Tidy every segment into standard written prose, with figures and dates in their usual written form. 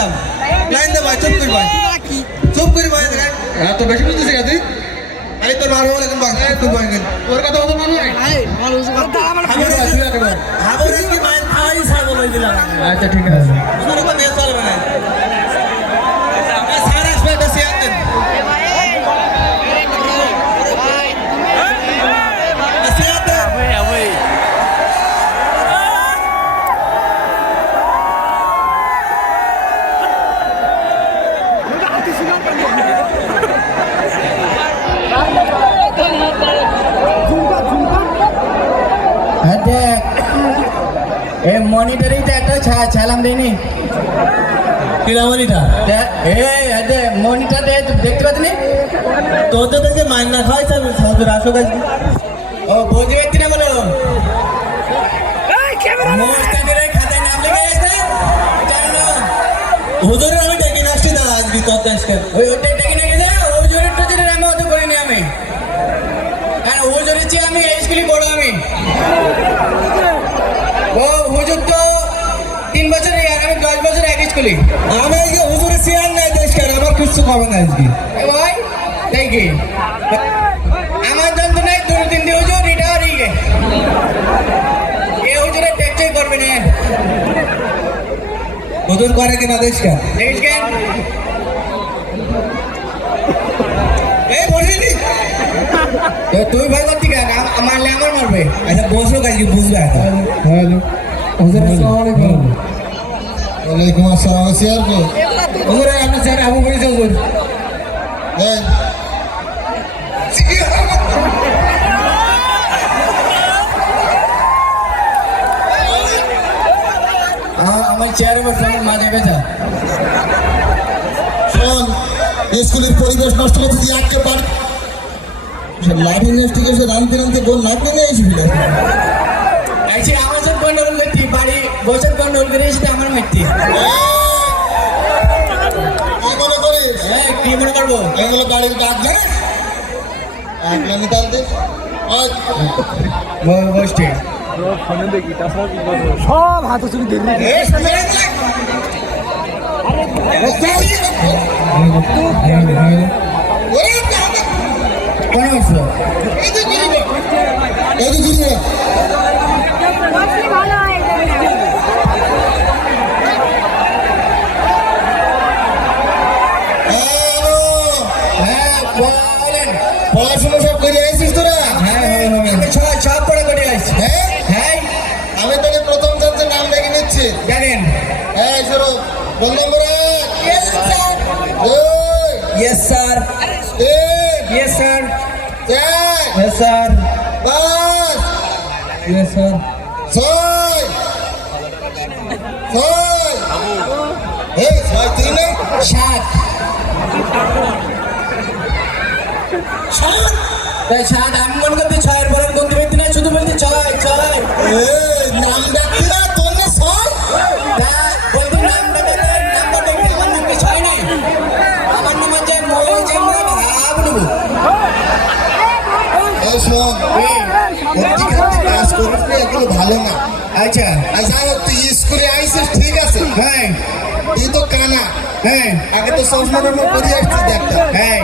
দিলাম লাইন দে ভাই চুপ করি ভাই চুপ করি ভাই এত বেশি বুঝতেছি তুই আরে তোর ভালো লাগে ভাই চুপ ভাই তোর কথা বলতে মনে হয় হাবরে কি ভাই খাওয়াই ছাগল হই দিলাম আচ্ছা ঠিক আছে শুরু করে দিয়ে চলবে না স্যার আসবে এটা শেয়ার দেন মনিটরিং তো একটা ছালাম দেয়নি কিরা মনিটা মনিটর দেখতে পাচ্ছি তোর তো দেখে মাইন না খাওয়াই চাবে সাথে রাসো গাছ ও বুঝতে পারছি না বলো হুজুরে আমি ডেকে আসছি না আজকে তোর কাছে ওই ওটাই ডেকে নিয়ে গেছে হুজুরের টুজুরের আমি অত করিনি আমি কারণ হুজুরের চেয়ে আমি এই স্কুলে বড় আমি ও হুজুর তো 3 বছর আর আমি 10 বছর এক স্কুলে আমি এই যে হুজুরে চেয়ার নাই দেশ করে আমার কিছু খাবে না আজকে ভাই তাই কি আমার যন্ত্রণায় 2-3 দিন হুজুর রিটায়ার হয়ে গেছে এই হুজুরে টেকচই করবে না হুজুর করে কিনা দেশ কা দেশ কেন এই বলিনি তুই ভাই করতি কেন মারলে আমার মারবে আচ্ছা বসো কাজকে বুঝবে হ্যালো হুজুর আসসালামু আলাইকুম ওয়ালাইকুম আসসালাম চেয়ার কো হুজুর আপনি স্যার আবু বলেছে হুজুর এই আমার চেয়ারের উপর ফোন মাঝে বেচা শোন স্কুলের পরিবেশ নষ্ট করতে দিয়ে একটা বাড়ি লাইফ ইনভেস্টিগেশন রানতে রানতে বোন লাইফ নিয়ে এসেছিল আইছি আমার সব গন্ডগোল করতি বাড়ি বসে গন্ডগোল করে এসে আমার মারতি কি মনে করিস কি মনে করবো এগুলো বাড়ির কাজ জানে এক লাইনে তালতে বসতে সব হাতে চুরি দেখবি কোন আসলো পড়াশোনা সব করে আসছিস তোরা সব পড়ে করে আসছি হ্যাঁ হ্যাঁ আমি তাহলে প্রথম ছাত্রের নাম ডেকে নিচ্ছি জানেন হ্যাঁ শুরু বল নম্বর ইয়েস স্যার ইয়েস স্যার চার ইয়েস স্যার পাঁচ ইয়েস স্যার ছয় ছয় এই ছয় তিন 7 7 আমি মনে করতে 6 এর পরে গুনতে পারতি না শুধু বলতে 6 নাম ডাকবি না তোর না ছয় বলতে নাম ডাকতে নাম্বার দেখতে আমার নাম কি 6 নেই আমার নাম হচ্ছে মই ভাবলু এই শোন কাজ করিস না এগুলো ভালো না আচ্ছা আচ্ছা তুই স্কুলে আইসিস ঠিক আছে হ্যাঁ তুই তো কানা হ্যাঁ আগে তো চশমা টশমা পরে আসছিস দেখতে হ্যাঁ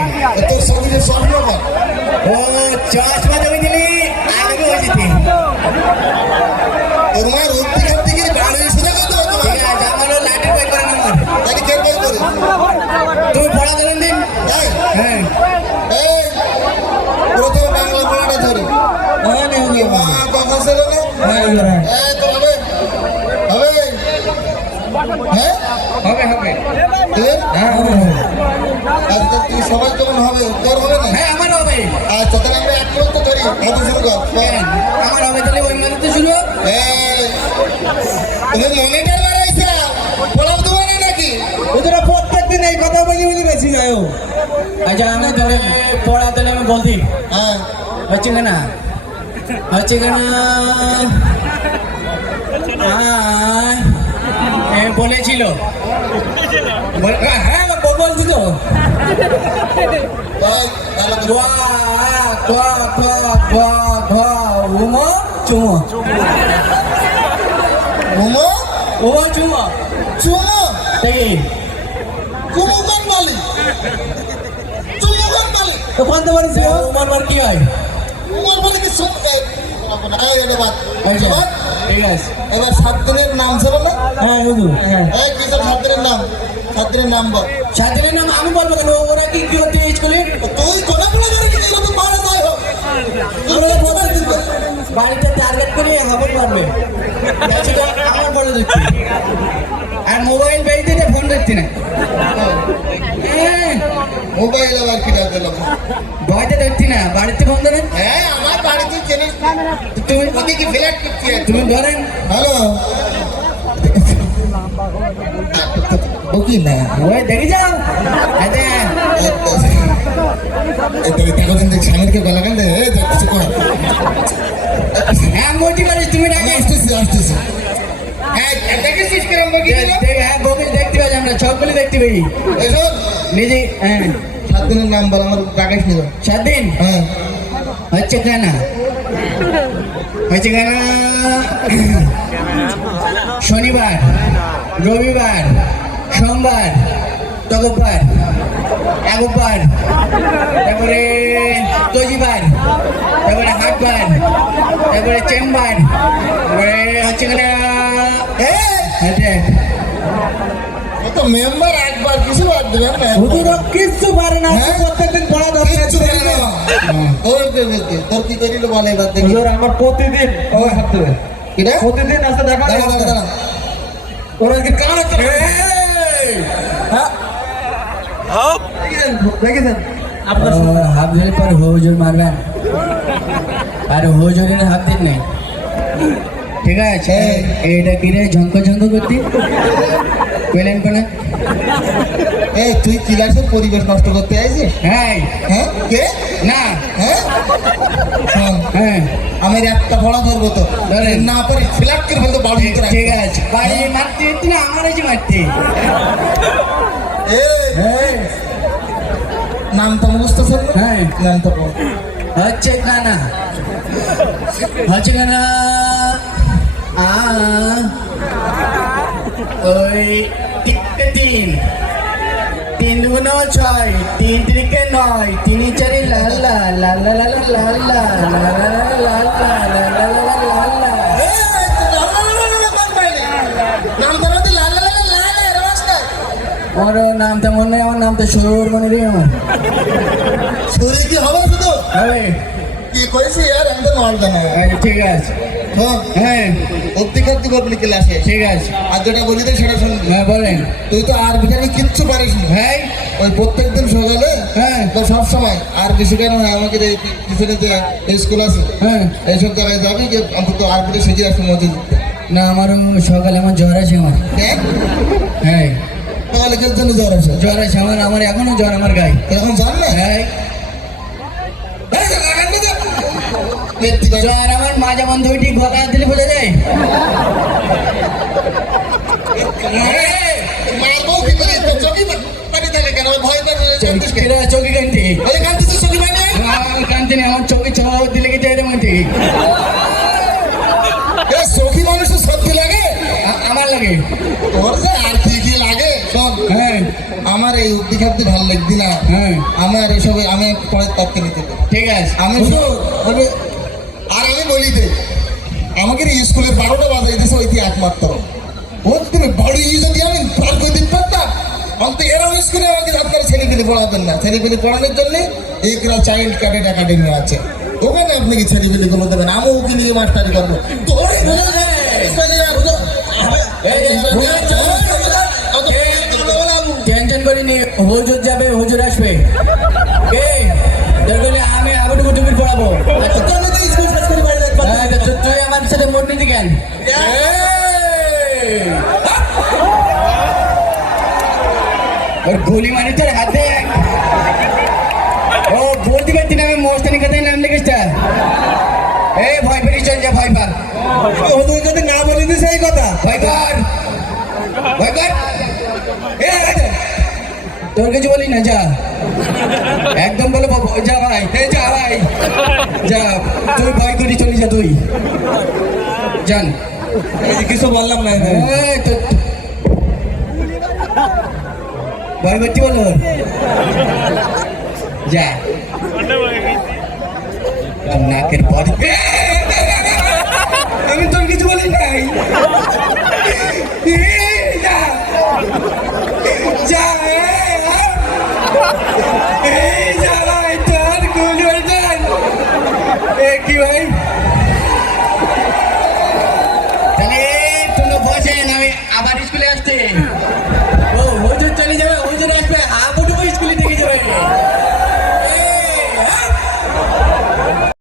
তোর শরীরে চশমা কর ও চশমা দেবে দিলি আগে হয়েছে তোর মার উদ্দিক থেকে বাড়ি সোজা করতে হবে তোমার ঠিক আছে আমারও লাঠি বই করে নাম্বার তাকে কে বই করে তুমি পড়া দেবেন দিন এই হ্যাঁ এই প্রথমে বাংলা পড়াটা ধরে মা কথা ছিল না এই তো হবে হবে হ্যাঁ হবে হবে তোর হ্যাঁ হবে আজকে তুই সবাই যখন হবে তোর হবে না হ্যাঁ আমার হবে আচ্ছা তাহলে আমরা এক পর্যন্ত ধরি হবে শুরু কর আমার হবে তাহলে ওই মানে শুরু এই তুমি মনিটর মারাইছা পড়াও তো মানে নাকি ওদের প্রত্যেকদিন এই কথা বলি বলি বেশি যায় আচ্ছা আমি তাহলে পড়া তাহলে আমি বলছি হ্যাঁ হচ্ছে কেনা হচ্ছে কেনা বলেছিল হ্যাঁ বলছি তো উমো চুমো মোমো উমো চুমো চুমো দেখি চুমুকান মালিক চুমুকান মালিক ওখান থেকে বলিস তোমার বার কি হয় উমর বলে কি সব ঠিক আছে এবার 7 দিনের নাম ছিল না হ্যাঁ হুজুর হ্যাঁ এই কি সব 7 দিনের নাম 7 দিনের নাম বল সাথীর নাম আমি বলবো কেন ওরা কি কি হচ্ছে স্কুলে তুই কোনা কোনা করে কি এরকম মারা যায় হোক বাড়িতে টার্গেট করে হবে পারবে আমার বলে দিচ্ছি আর মোবাইল বেঁচে দিতে ফোন দেখছি না মোবাইল আবার কি ডাক দিলাম ভয়তে দেখছি না বাড়িতে ফোন ধরেন হ্যাঁ আমার বাড়িতে জিনিস তুমি ওদিকে কি ফ্ল্যাট করছি তুমি ধরেন হ্যালো ও কি না ওই দেখে যাও আচ্ছা এই দেখো দিন দেখ স্বামীরকে গলা কান্দে এই দেখ কিছু কর হ্যাঁ মোটি করিস তুমি আমি ডাকে আসতেছি হ্যাঁ দেখেছিস কিরম বকি হ্যাঁ বকিস দেখতে পাই আমরা সবগুলি দেখতে পাই এসব নিজে হ্যাঁ 7 দিনের নাম বল আমার রাকেশ নিল 7 দিন হ্যাঁ হচ্ছে কেন হচ্ছে কেন শনিবার রবিবার সোমবার তগবার একবার তারপরে তজিবার তারপরে হাটবার তারপরে চেম্বার তারপরে হচ্ছে কেন ও তো মেম্বার একবার কিছু বাদ দিবেন না হুজুর কিচ্ছু পারে না হ্যাঁ? প্রত্যেকদিন পড়া দরকার কিচ্ছু পারে না। তোর কি করিল বলে এবার দেখি হুজুর আমার প্রতিদিন ও হাঁটতে হবে কিরা প্রতিদিন আসতে দেখা দাঁড়া দাঁড়া দাঁড়া ওরা কি কার হচ্ছে হ্যাঁ দেখেছেন আপনার হাফ ধরে পর হুজুর মারবেন আর হুজুরের হাফ দিন নেই ঠিক আছে এইটা কিনে ঝঙ্ক ঝঙ্ক করতি পেলেন পেলেন এই তুই ক্লাসের পরিবেশ নষ্ট করতে আইছিস হ্যাঁ হ্যাঁ কে না হ্যাঁ শোন হ্যাঁ আমার একটা বড় ধরবো তো ধরেন। না পারি ফ্ল্যাট করে ফেলতে বাড়ি ভিতরে ঠিক আছে বাড়ি মারতে হচ্ছে না আমার এসে মারতে এই নামটা বুঝতেছেন না হ্যাঁ নামটা বল হচ্ছে কানা হচ্ছে কানা ওই তিনটে তিন 3 দুগুণ 6 3 তিরিকে 9 3 চারে লাল লাল লাল লাল লাল লাল লাল লাল আমার নামটা মনে নেই আমার নামটা সুর মনে নেই আমার শরীর কি হবে শুধু হ্যাঁ কি কইছি আর আমাদের মাল জানা ঠিক আছে শোন হ্যাঁ অধিকারটি করবি ক্লাসে ঠিক আছে আর যেটা বলি তো সেটা শুনবি হ্যাঁ বলেন তুই তো আর বিটানি কিচ্ছু পারিস না হ্যাঁ ওই প্রত্যেকদিন সকালে হ্যাঁ তো সব সময় আর বেশি কেন হয় আমাদের এই পিছনে যে স্কুল আছে হ্যাঁ এইসব জায়গায় যাবি যে অন্তত আর বিটে শিখে আসতে মজা না আমারও সকালে আমার জ্বর আছে আমার দেখ হ্যাঁ সকালে কেউ জন্য জ্বর আছে জ্বর আছে আমার এখনো জ্বর আমার গায়ে এরকম জান না হ্যাঁ জ্বর আমার মাঝে বন্ধু ঠিক গলা দিলে বোঝা যায় মারবো কি করে চকি পানি দিলে কেন ভয় করে জানতিস কে চৌকি কান্তি ওই কান্তিস চকি মানে কান্তি নেই আমার চৌকি ছ দিলে কি চাই মন্ত্রী এ সখী মানুষের সত্যি লাগে আমার লাগে তোর যে আর কি কি লাগে শোন হ্যাঁ আমার এই উদ্দি খাদ্য ভালো লাগবে না হ্যাঁ আমার এসব আমি পরে তত্ত্ব নিতে পারি। ঠিক আছে আমি আর আমি বলি দে আমাকে এই স্কুলের 12টা বাজাই দিয়েছে ওইটি একমাত্র ওখানে বাড়ি যদি আমি পার করে দিতে পারতাম অন্ত এরকম স্কুলে আমাকে আপনারা ছেলেপিলে পড়াবেন না ছেলেপিলে পড়ানোর জন্য একরা চাইল্ড ক্যাডেট একাডেমি আছে ওখানে আপনি কি ছেলেপিলেগুলো দেবেন আমি ওকে নিয়ে মাস্টারি করবো টেনশন করিনি হুজুর যাবে হুজুর আসবে আমি আবার হুজুর পড়াবো তুই আমার সাথে মোট নিতে কেন ওর গুলি মারি তোর হাতে ও বলতে পারতি না আমি মোস্তানি কথায় নাম লিখেছিস এ ভয় পেরিস চল যা ভয় পার হুজুর যদি না বলে দিস এই কথা ভয় কর ভয় কর এ তোর কিছু বলি না যা একদম বলে যা ভাই যা ভাই যা তুই ভয় করি চলি যা তুই জান কিছু বললাম না ভয় করছি বলো যা নাকের পরে আমি তোর কিছু বলি নাই যা যা যা ভাই তোর গুলি হয়ে কি ভাই তাহলে তোমরা বসেন আমি আবার স্কুলে আসছি